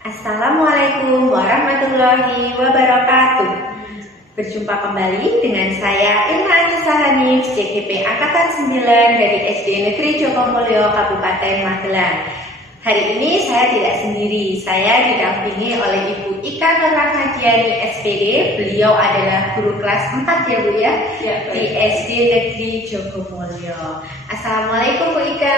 Assalamualaikum warahmatullahi wabarakatuh. Berjumpa kembali dengan saya Irma Anissa Hanif, CGP Angkatan 9 dari SD Negeri Jokomulyo, Kabupaten Magelang. Hari ini saya tidak sendiri, saya didampingi oleh Ibu Ika Nurrahmadiani SPD. Beliau adalah guru kelas 4 ya Bu ya, di SD Negeri Jokomulyo. Assalamualaikum Bu Ika.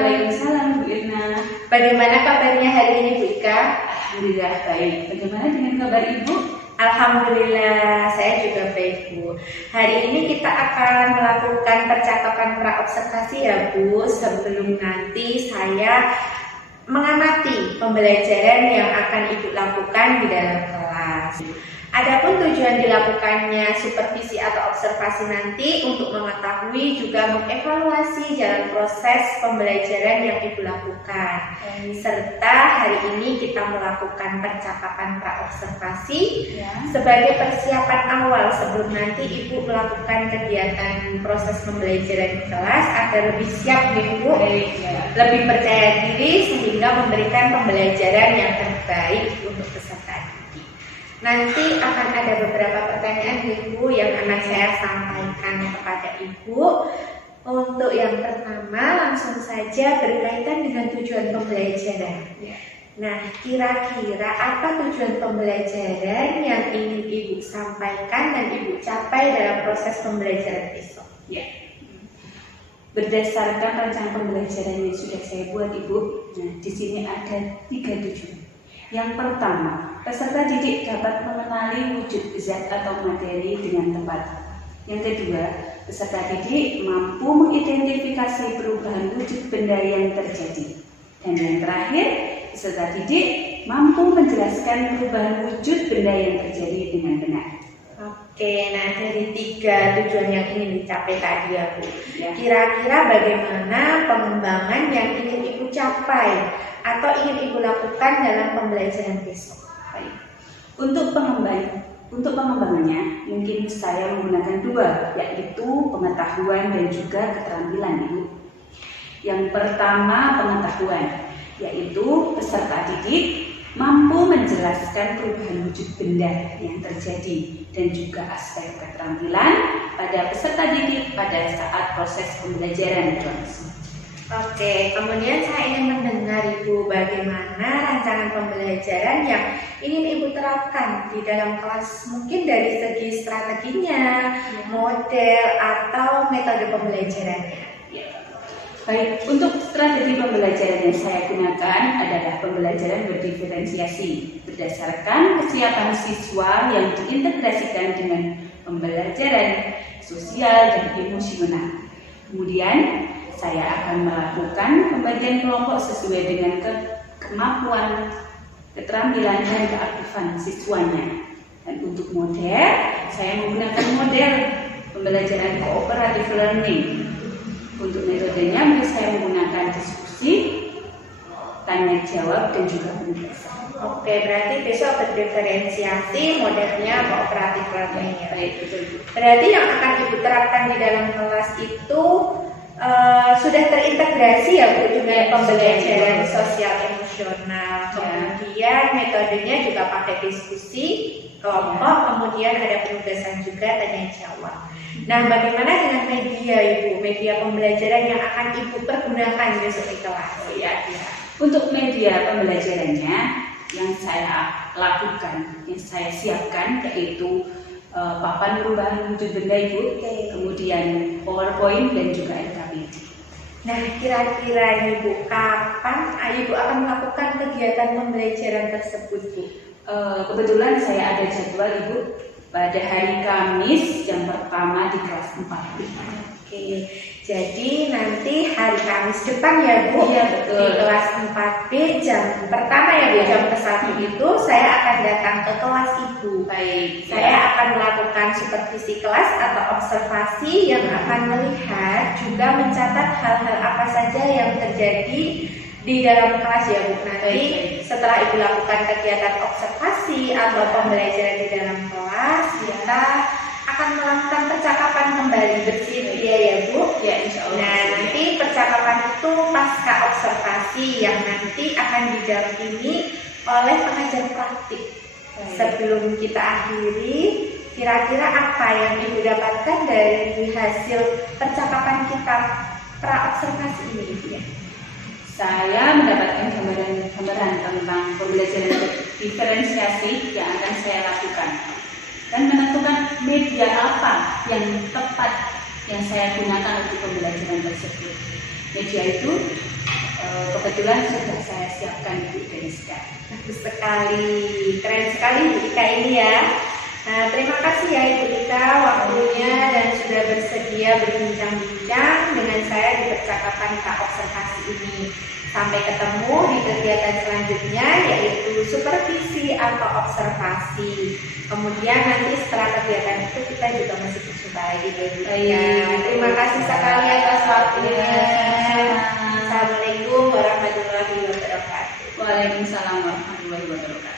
Waalaikumsalam Bu Irna. Bagaimana kabarnya hari ini Bu Ika? Alhamdulillah baik. Bagaimana dengan kabar Ibu? Alhamdulillah, saya juga baik Bu. Hari ini kita akan melakukan percakapan praobservasi ya Bu. Sebelum nanti saya mengamati pembelajaran yang akan Ibu lakukan di dalam kelas. Adapun tujuan dilakukannya supervisi atau observasi nanti untuk mengetahui juga mengevaluasi jalan proses pembelajaran yang Ibu lakukan. Serta hari ini kita melakukan percakapan praobservasi sebagai persiapan awal sebelum nanti Ibu melakukan kegiatan proses pembelajaran di kelas agar lebih siap Ibu, lebih percaya diri sehingga memberikan pembelajaran yang terbaik untuk peserta didik. Nanti akan ada beberapa pertanyaan Ibu yang akan saya sampaikan kepada Ibu. Untuk yang pertama langsung saja berkaitan dengan tujuan pembelajaran. Nah, kira-kira apa tujuan pembelajaran yang ingin Ibu sampaikan dan Ibu capai dalam proses pembelajaran besok? Berdasarkan rencana pembelajaran yang sudah saya buat Ibu, nah di sini ada 3 tujuan. Yang pertama, peserta didik dapat mengenali wujud zat atau materi dengan tepat. Yang kedua, peserta didik mampu mengidentifikasi perubahan wujud benda yang terjadi. Dan yang terakhir, peserta didik mampu menjelaskan perubahan wujud benda yang terjadi dengan benar. Oke, nah dari 3 tujuan yang ingin dicapai tadi ya Bu, kira-kira bagaimana pengembangan yang ingin Ibu capai atau ingin Ibu lakukan dalam pembelajaran besok? Baik. Untuk pengembangannya mungkin saya menggunakan 2, yaitu pengetahuan dan juga keterampilan Ibu. Yang pertama pengetahuan, yaitu peserta didik mampu menjelaskan perubahan wujud benda yang terjadi dan juga aspek keterampilan pada peserta didik pada saat proses pembelajaran berlangsung. Oke, kemudian saya ingin mendengar Ibu bagaimana rancangan pembelajaran yang ingin Ibu terapkan di dalam kelas, mungkin dari segi strateginya, model, atau metode pembelajarannya. Baik, untuk strategi pembelajaran yang saya gunakan adalah pembelajaran berdiferensiasi berdasarkan kesiapan siswa yang diintegrasikan dengan pembelajaran sosial dan emosional. Kemudian saya akan melakukan pembagian kelompok sesuai dengan kemampuan, keterampilan, dan keaktifan siswanya. Dan untuk model, saya menggunakan model pembelajaran cooperative learning. Untuk metodenya saya menggunakan diskusi, tanya jawab, dan juga penugasan. Oke, berarti besok berdiferensiasi modelnya cooperative learning ya. Baik, betul. Berarti yang akan Ibu terapkan di dalam kelas itu sudah terintegrasi ya Bu dengan pembelajaran sosial emosional. Kemudian metodenya juga pakai diskusi kelompok, kemudian ada penugasan juga tanya jawab. Nah, bagaimana dengan media Ibu? Media pembelajaran yang akan Ibu pergunakan besok di kelas? Untuk media pembelajarannya yang saya lakukan, yang saya siapkan yaitu papan perubahan wujud benda Ibu, kemudian PowerPoint dan juga LKPD. Nah, kira-kira Ibu kapan Ibu akan melakukan kegiatan pembelajaran tersebut Bu? Kebetulan saya ada jadwal Ibu pada hari Kamis yang pertama di kelas 4. Oke, jadi nanti hari Kamis depan ya Bu, Iya, betul. di kelas 4B jam pertama ya Bu, jam ke-1 itu saya akan datang ke kelas Ibu. Baik, Saya akan melakukan supervisi kelas atau observasi yang akan melihat juga mencatat hal-hal apa saja yang terjadi di dalam kelas ya Bu. Nanti setelah Ibu lakukan kegiatan observasi atau pembelajaran di dalam kelas, kita akan melakukan percakapan kembali bersedia ya Bu. Ya, insya Allah. Nah, nanti percakapan itu pasca observasi yang nanti akan didampingi oleh pengajar praktik. Sebelum kita akhiri, kira-kira apa yang Ibu dapatkan dari hasil percakapan kita praobservasi ini, Ibu ya? Saya mendapatkan gambaran tentang pembelajaran diferensiasi yang akan saya lakukan dan menentukan media apa yang tepat yang saya gunakan untuk pembelajaran tersebut. Media itu kebetulan sudah saya siapkan Ibu Deniska. Bagus sekali, keren sekali Ibu Ika ini ya. Nah, terima kasih ya Ibu Ika waktunya dan sudah bersedia berbincang-bincang dengan saya di percakapan praobservasi ini. Sampai ketemu di kegiatan selanjutnya yaitu supervisi atau observasi. Kemudian nanti setelah kegiatan itu kita juga masih berjumpa lagi ya Ibu Ika. Terima kasih sekali atas waktunya. Assalamualaikum warahmatullahi wabarakatuh. Waalaikumsalam warahmatullahi wabarakatuh.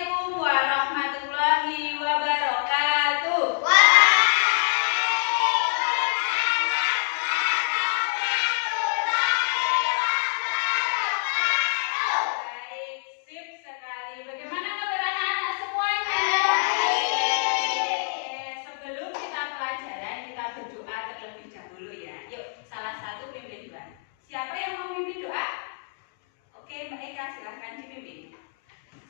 Assalamualaikum warahmatullahi wabarakatuh. Baik, sip sekali. Bagaimana kabar anak-anak semuanya? Sebelum kita pelajaran, kita berdoa terlebih dahulu ya. Yuk, salah satu pimpin doa. Siapa yang mau mimpin doa? Oke, Mbak Eka silahkan dipimpin.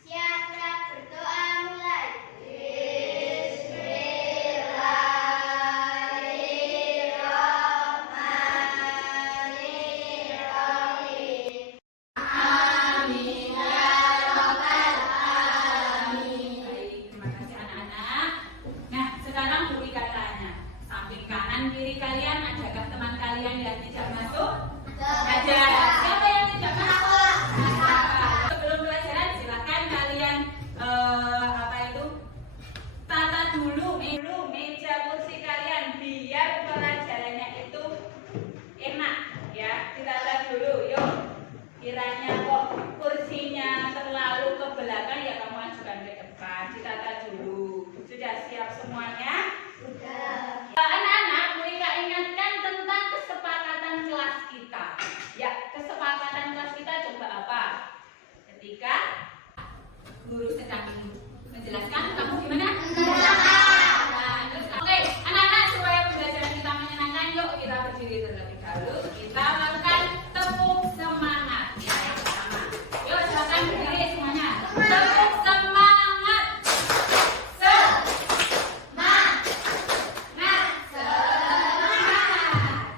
Siap-siap berdoa mulai. Bismillahirrahmanirrahim. Amin ya rabbal alamin. Baik, terima kasih anak-anak. Nah, sekarang Bu Ika tanya. Samping kanan kiri kalian adakah teman kalian yang tidak masuk? Ada. Siapa yang tidak masuk? Sebelum pelajaran silakan kalian tata dulu meja kursi kalian biar pelajarannya itu enak ya. Ditata dulu, yuk. Kiranya kok kursinya terlalu ke belakang ya kamu ajukan ke depan. Ditata dulu. Sudah siap semuanya? Anak-anak, Bu Ika ingatkan tentang kesepakatan kelas kita. Ya, kesepakatan kelas kita coba apa? Ketika guru sedang menjelaskan, kamu gimana? Nah, terus, oke, anak-anak supaya pembelajaran kita menyenangkan, yuk kita berdiri terlebih dahulu. Kita lakukan tepuk semangat. Ya, yang pertama. Yuk, silakan berdiri semuanya. Tepuk semangat.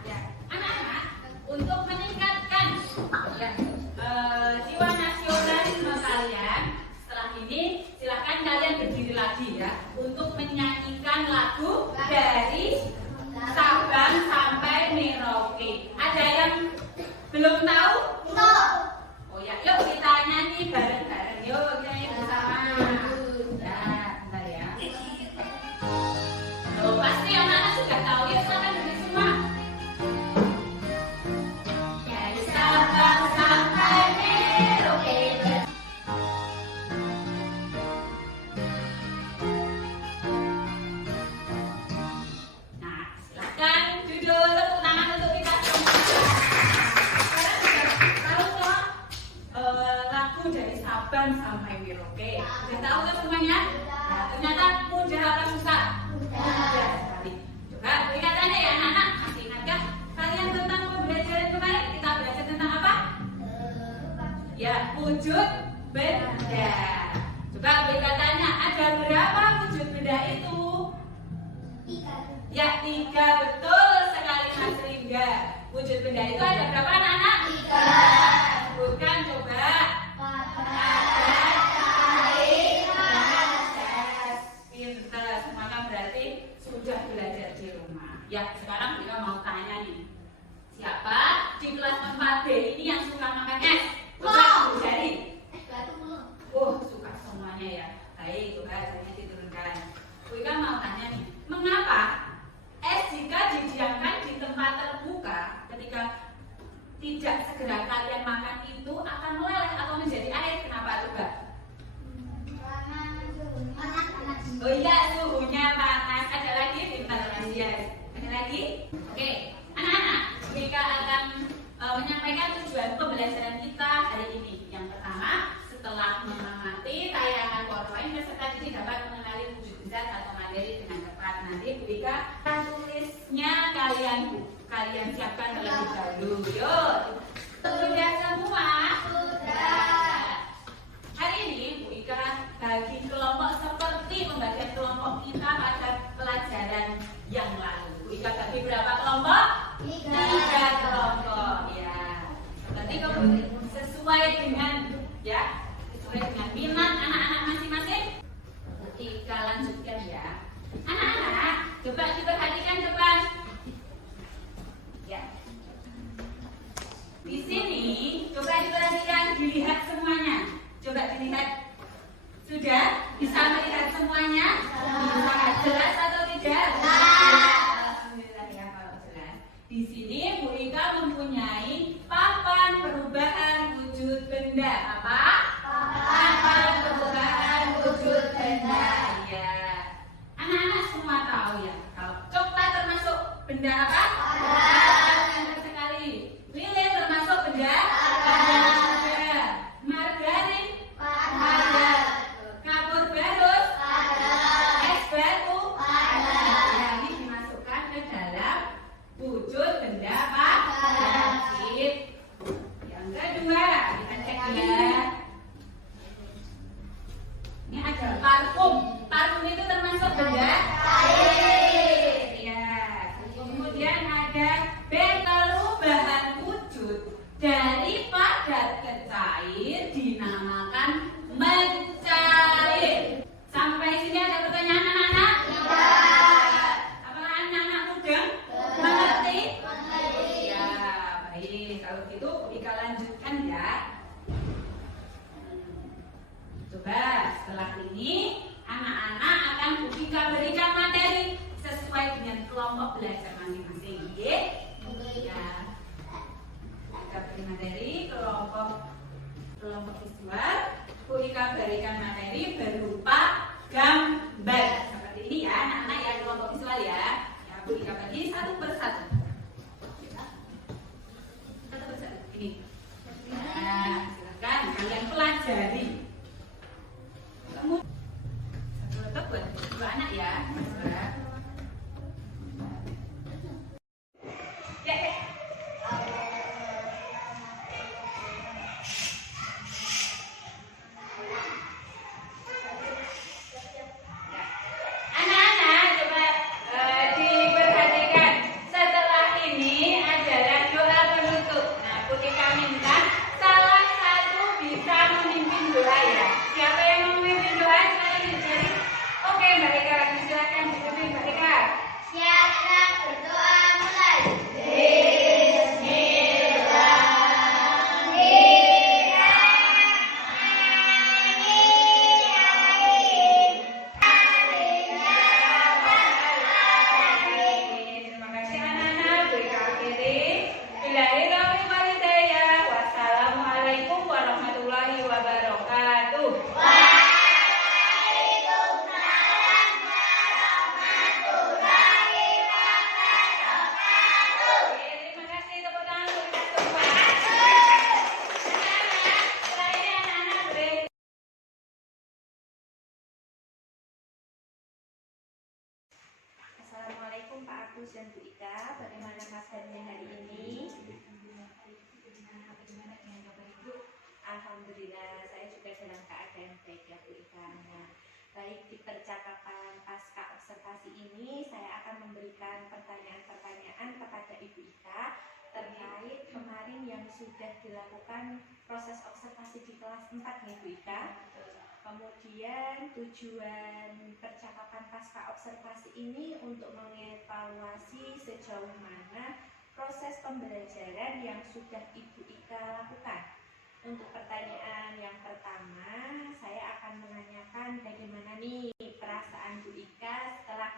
Ya, anak-anak, untuk meningkatkan ya, jiwa nasionalisme kalian, setelah ini silakan kalian berdiri lagi ya untuk menyanyikan lagu dari Sabang sampai Merauke. Ada yang belum tahu? Oh ya, yuk kita nyanyi bareng-bareng. Yuk kita nyanyi bersama. Ya, bentar ya. Oh, pasti anak-anak sudah tahu. Yuk silakan berdiri semua. Dari Sabang sampai Merauke. Nah, silakan duduk, tepuk tangan untuk kita semua. Sekarang sudah tahu toh lagu dari Sabang sampai Merauke. Sudah tahu kan semuanya? Nah, ternyata mudah apa susah? Mudah sekali. Coba lihat aja ya anak-anak. Masih ingatkah kalian tentang pembelajaran kemarin? Kita belajar tentang apa? Ya, wujud benda. Coba berikan tanya, ada berapa wujud benda itu? Ya, 3, betul sekali Mas Ringga. Wujud benda itu ada berapa anak-anak? 3. Sebutkan coba. Pinter, semuanya berarti sudah belajar di rumah. Ya, sekarang kita mau tanya nih. Siapa di kelas 4B ini yang suka makan es? Coba jari. Suka semuanya ya. Baik, coba jarinya diturunkan. Bu Ika mau tanya nih, mengapa es jika didiamkan di tempat terbuka ketika tidak segera kalian makan itu akan meleleh atau menjadi air? Kenapa setelah mengamati tayangan PowerPoint, peserta didik dapat mengenali wujud zat atau materi dengan tepat. Nanti Bu Ika tulisnya kalian siapkan terlebih dahulu. Yuk, sudah semua? Sudah. Hari ini Bu Ika bagi kelompok seperti pembagian kelompok kita pada pelajaran yang lalu. Bu Ika bagi berapa kelompok? 3 kelompok. Ya, nanti sesuai dengan minat anak-anak masing-masing. Ika lanjutkan ya. Anak-anak, coba diperhatikan depan. Ya. Di sini coba diperhatikan, dilihat semuanya. Coba dilihat. Sudah bisa melihat semuanya? Bisa. Jelas atau tidak? Alhamdulillah ya kalau jelas. Di sini Bu Ika mempunyai papan perubahan wujud benda. Apa? Papan perubahan wujud benda. Ya. Anak-anak semua tahu ya, kalau coklat termasuk benda apa? Benar sekali. Lilin termasuk benda? Benda. Margarin? Ada. Kapur barus? Es batu? Ya, ini dimasukkan ke dalam wujud benda apa? Sip. Yang kedua, kita cek ya. Ini ada parfum. Parfum itu termasuk benda? Cair. Ya. Kemudian ada perubahan wujud dari padat ke cair dinamakan mencair. Sampai sini ada pertanyaan anak-anak? Apakah anak-anak mudeng? Mengerti? Ya, baik. Kalau gitu Ika lanjutkan ya. Coba setelah ini anak-anak akan Bu Ika berikan materi sesuai dengan kelompok belajar masing-masing. Ya. Ika beri materi kelompok visual. Bu Ika berikan materi berupa gambar seperti ini ya, anak-anak ya, kelompok visual ya. Ya, Bu Ika bagi satu persatu. Satu persatu. Ini. Nah, silakan kalian pelajari. Kemudian satu letak buat dua anak ya, Mas. Ya, ya. Anak-anak coba diperhatikan. Setelah ini adalah doa penutup. Nah, Bu Ika minta salah satu bisa memimpin doa ya. Siapa yang memimpin doa? Silakan dicari. Oke, Mbak Ika, silakan dipimpin Mbak Ika. Siapkan berdoa mulai. Terima kasih anak-anak. Bu Ika akhiri. Bismillahirrahmanirrahim. Wassalamualaikum warahmatullahi wabarakatuh. Terima kasih, tepuk tangan untuk kita semua. Setelah ini anak-anak boleh. Assalamualaikum Pak Agus dan Bu Ika. Bagaimana kabarnya hari ini? Alhamdulillah, saya juga dalam keadaan baik ya Bu Ika. Nah, baik di percakapan pasca observasi ini, saya akan memberikan pertanyaan-pertanyaan kepada Ibu Ika terkait kemarin yang sudah dilakukan proses observasi di kelas 4 ya Bu Ika. Kemudian tujuan percakapan pasca observasi ini untuk mengevaluasi sejauh mana proses pembelajaran yang sudah Ibu Ika lakukan. Untuk pertanyaan yang pertama, saya akan menanyakan bagaimana nih perasaan Bu Ika setelah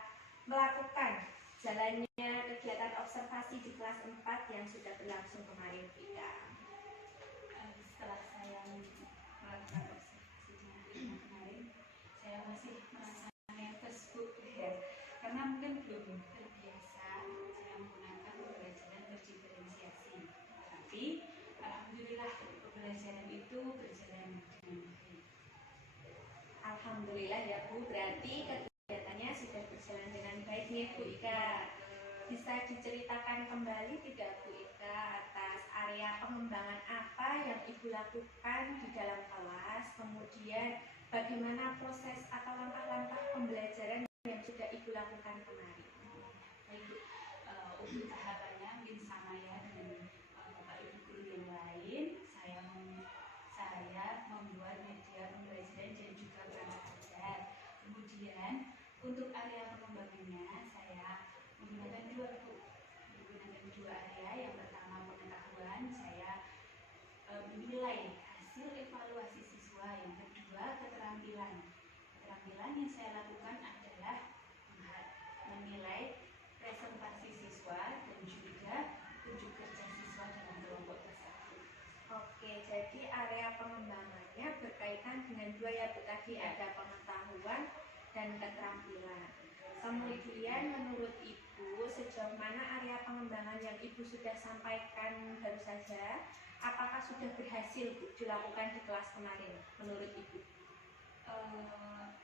melakukan jalannya kegiatan observasi di kelas 4 yang sudah berlangsung kemarin Bu Ika. Setelah saya melakukan observasinya kemarin, saya masih merasa nervous Bu, ya. Karena mungkin belum terbiasa saya menggunakan pembelajaran berdiferensiasi. Tapi alhamdulillah pembelajaran itu berjalan dengan baik. Alhamdulillah ya Bu, berarti kegiatannya sudah berjalan dengan baik nih Bu Ika. Bisa diceritakan kembali tidak Bu Ika atas area pengembangan apa yang Ibu lakukan di dalam kelas, kemudian bagaimana proses atau langkah-langkah pembelajaran yang sudah Ibu lakukan kemarin? Baik Bu, untuk tahapannya mungkin sama ya dengan Bapak Ibu guru yang lain. Saya membuat media pembelajaran dan juga perangkat ajar. Kemudian untuk area pengembangannya saya menggunakan dua area. Yang pertama pengetahuan, saya menilai hasil evaluasi siswa. Yang kedua keterampilan. Keterampilan yang saya lakukan adalah menilai presentasi siswa dan juga tunjuk kerja siswa dalam kelompok tersebut. Oke, jadi area pengembangannya berkaitan dengan dua ya Bu, tadi ada pengetahuan dan keterampilan. Kemudian menurut Ibu, sejauh mana area pengembangan yang Ibu sudah sampaikan baru saja, apakah sudah berhasil Bu dilakukan di kelas kemarin menurut Ibu?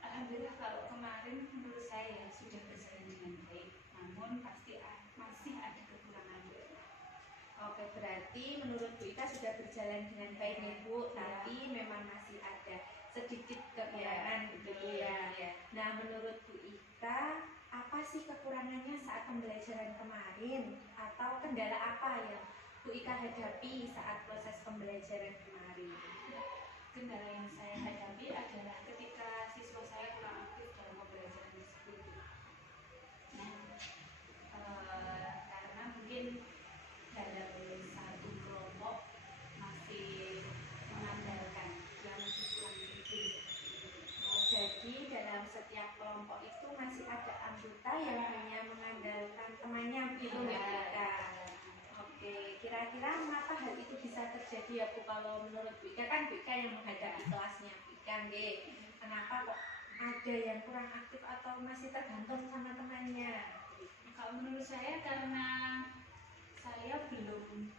Alhamdulillah kalau kemarin menurut saya sudah berjalan dengan baik, namun pasti masih ada kekurangan. Oke, berarti menurut Bu Ika sudah berjalan dengan baik nih Bu, tapi memang masih ada sedikit kekurangan begitu ya. Nah, menurut Bu Ika, apa sih kekurangannya saat pembelajaran kemarin? Atau kendala apa yang Bu Ika hadapi saat proses pembelajaran kemarin? Kendala yang saya hadapi adalah ketika siswa saya kurang aktif dalam pembelajaran tersebut. Nah, karena mungkin dalam satu kelompok masih mengandalkan yang masih kurang itu. Jadi dalam setiap kelompok itu masih ada anggota yang hanya mengandalkan temannya gitu ya Bu Ika. Oke, kira-kira mengapa hal itu bisa terjadi ya Bu? Kalau menurut Bu Ika, kan Bu Ika yang menghadapi kelasnya Bu Ika, nggih. Kenapa kok ada yang kurang aktif atau masih tergantung sama temannya? Kalau menurut saya karena saya belum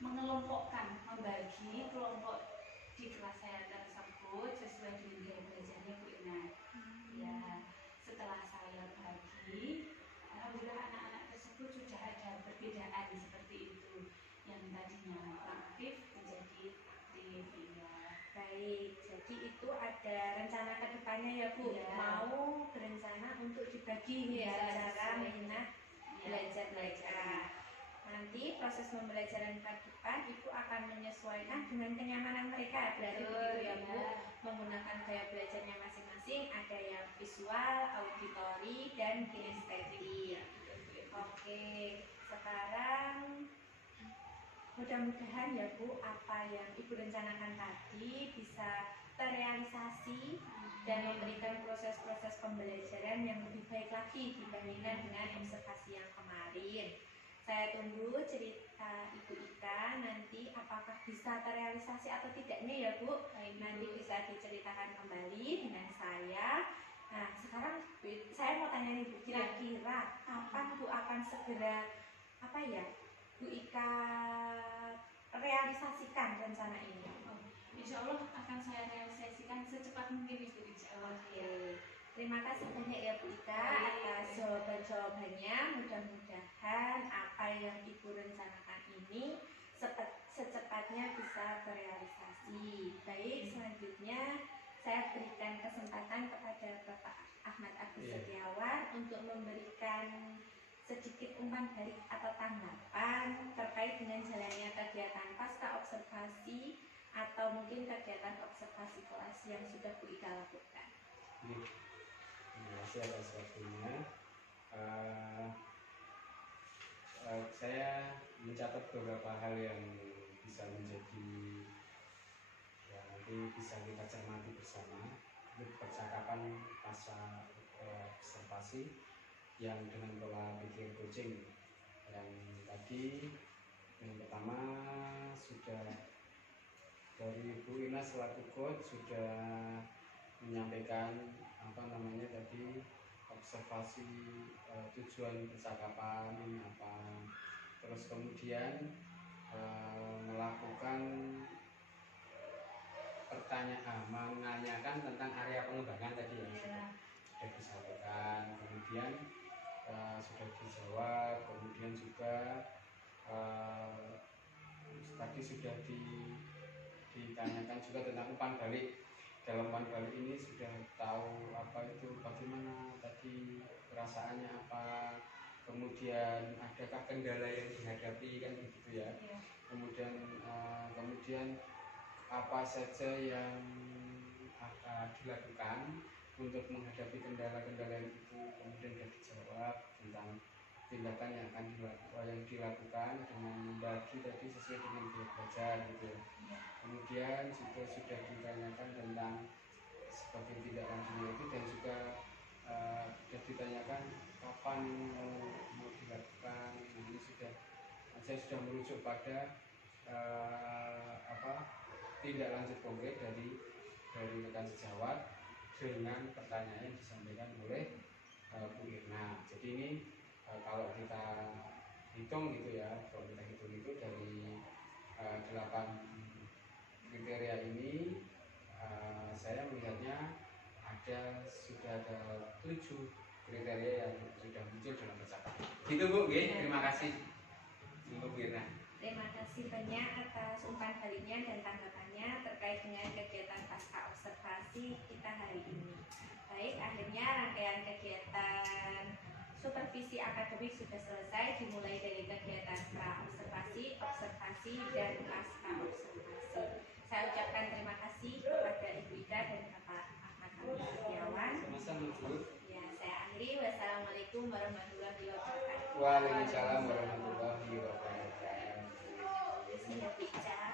mengelompokkan, membagi kelompok di kelas saya tersebut sesuai dengan gaya belajarnya Bu Ina. Ya, setelah saya bagi, alhamdulillah anak-anak tersebut sudah ada perbedaan seperti itu. Yang tadinya kurang aktif menjadi aktif. Ya. Baik, jadi itu ada rencana ke depannya ya Bu? Ya. Mau berencana untuk dibagi nih Ya, secara sesuai. minat belajar mereka. Nanti proses pembelajaran ke depan Ibu akan menyesuaikan dengan kenyamanan mereka. Berarti begitu ya Bu, menggunakan gaya belajarnya masing-masing, ada yang visual, auditori, dan kinestetik. Oke, sekarang mudah-mudahan ya Bu, apa yang Ibu rencanakan tadi bisa terrealisasi dan memberikan proses-proses pembelajaran yang lebih baik lagi dibandingkan dengan observasi yang kemarin. Saya tunggu cerita Ibu Ika nanti apakah bisa terrealisasi atau tidaknya ya Bu. Nanti bisa diceritakan kembali dengan saya. Nah, sekarang saya mau tanya nih Bu, kira-kira kapan Bu akan segera Bu Ika realisasikan rencana ini? Insya Allah akan saya realisasikan secepat mungkin Ibu, insya Allah. Oke, terima kasih banyak ya Bu Ika atas jawaban-jawabannya. Mudah-mudahan apa yang Ibu rencanakan ini secepatnya bisa terrealisasi. Baik, selanjutnya saya berikan kesempatan kepada Bapak Ahmad Agus Setiawan untuk memberikan sedikit umpan balik atau tanggapan terkait dengan jalannya kegiatan pasca observasi atau mungkin kegiatan observasi kelas yang sudah Bu Ika lakukan. Terima kasih atas waktunya. Saya mencatat beberapa hal yang bisa menjadi nanti bisa kita cermati bersama. Itu percakapan pasca observasi yang dengan pola pikir coaching. Yang tadi yang pertama sudah dari Bu Ina selaku coach sudah menyampaikan tadi observasi tujuan percakapan ini apa, terus kemudian melakukan menanyakan tentang area pengembangan tadi yang sudah disampaikan, kemudian sudah dijawab, kemudian juga tadi sudah ditanyakan juga tentang umpan balik. Dalam umpan balik ini sudah tahu apa itu, bagaimana tadi perasaannya apa, kemudian adakah kendala yang dihadapi kan begitu ya. Kemudian apa saja yang akan dilakukan untuk menghadapi kendala-kendala itu, kemudian sudah dijawab tentang tindakan yang dilakukan dengan membagi tadi sesuai dengan dia belajar gitu ya. Kemudian juga sudah ditanyakan tentang sebagai tindak lanjutnya itu, dan juga sudah ditanyakan kapan mau dilakukan. Nah, ini saya sudah merujuk pada tindak lanjut konkret dari rekan sejawat dengan pertanyaan yang disampaikan oleh Bu Irna. Jadi ini kalau kita hitung gitu ya, kalau kita hitung itu dari 8 kriteria ini, saya melihatnya sudah ada 7 kriteria yang sudah muncul dalam percakapan. Gitu Bu, terima kasih untuk Bu Irna. Terima kasih banyak atas umpan baliknya dan tanggapannya terkait dengan kegiatan pasca observasi kita hari ini. Baik, akhirnya rangkaian kegiatan supervisi akademik sudah selesai, dimulai dari kegiatan pra-observasi, observasi, dan pasca observasi. Saya ucapkan terima kasih kepada Ibu Ida dan Bapak Ahmad Hamid Setiawan. Sama-sama Bu. Ya, saya akhiri. Wassalamualaikum warahmatullahi wabarakatuh. Waalaikumsalam warahmatullahi wabarakatuh. Terima kasih, Ica.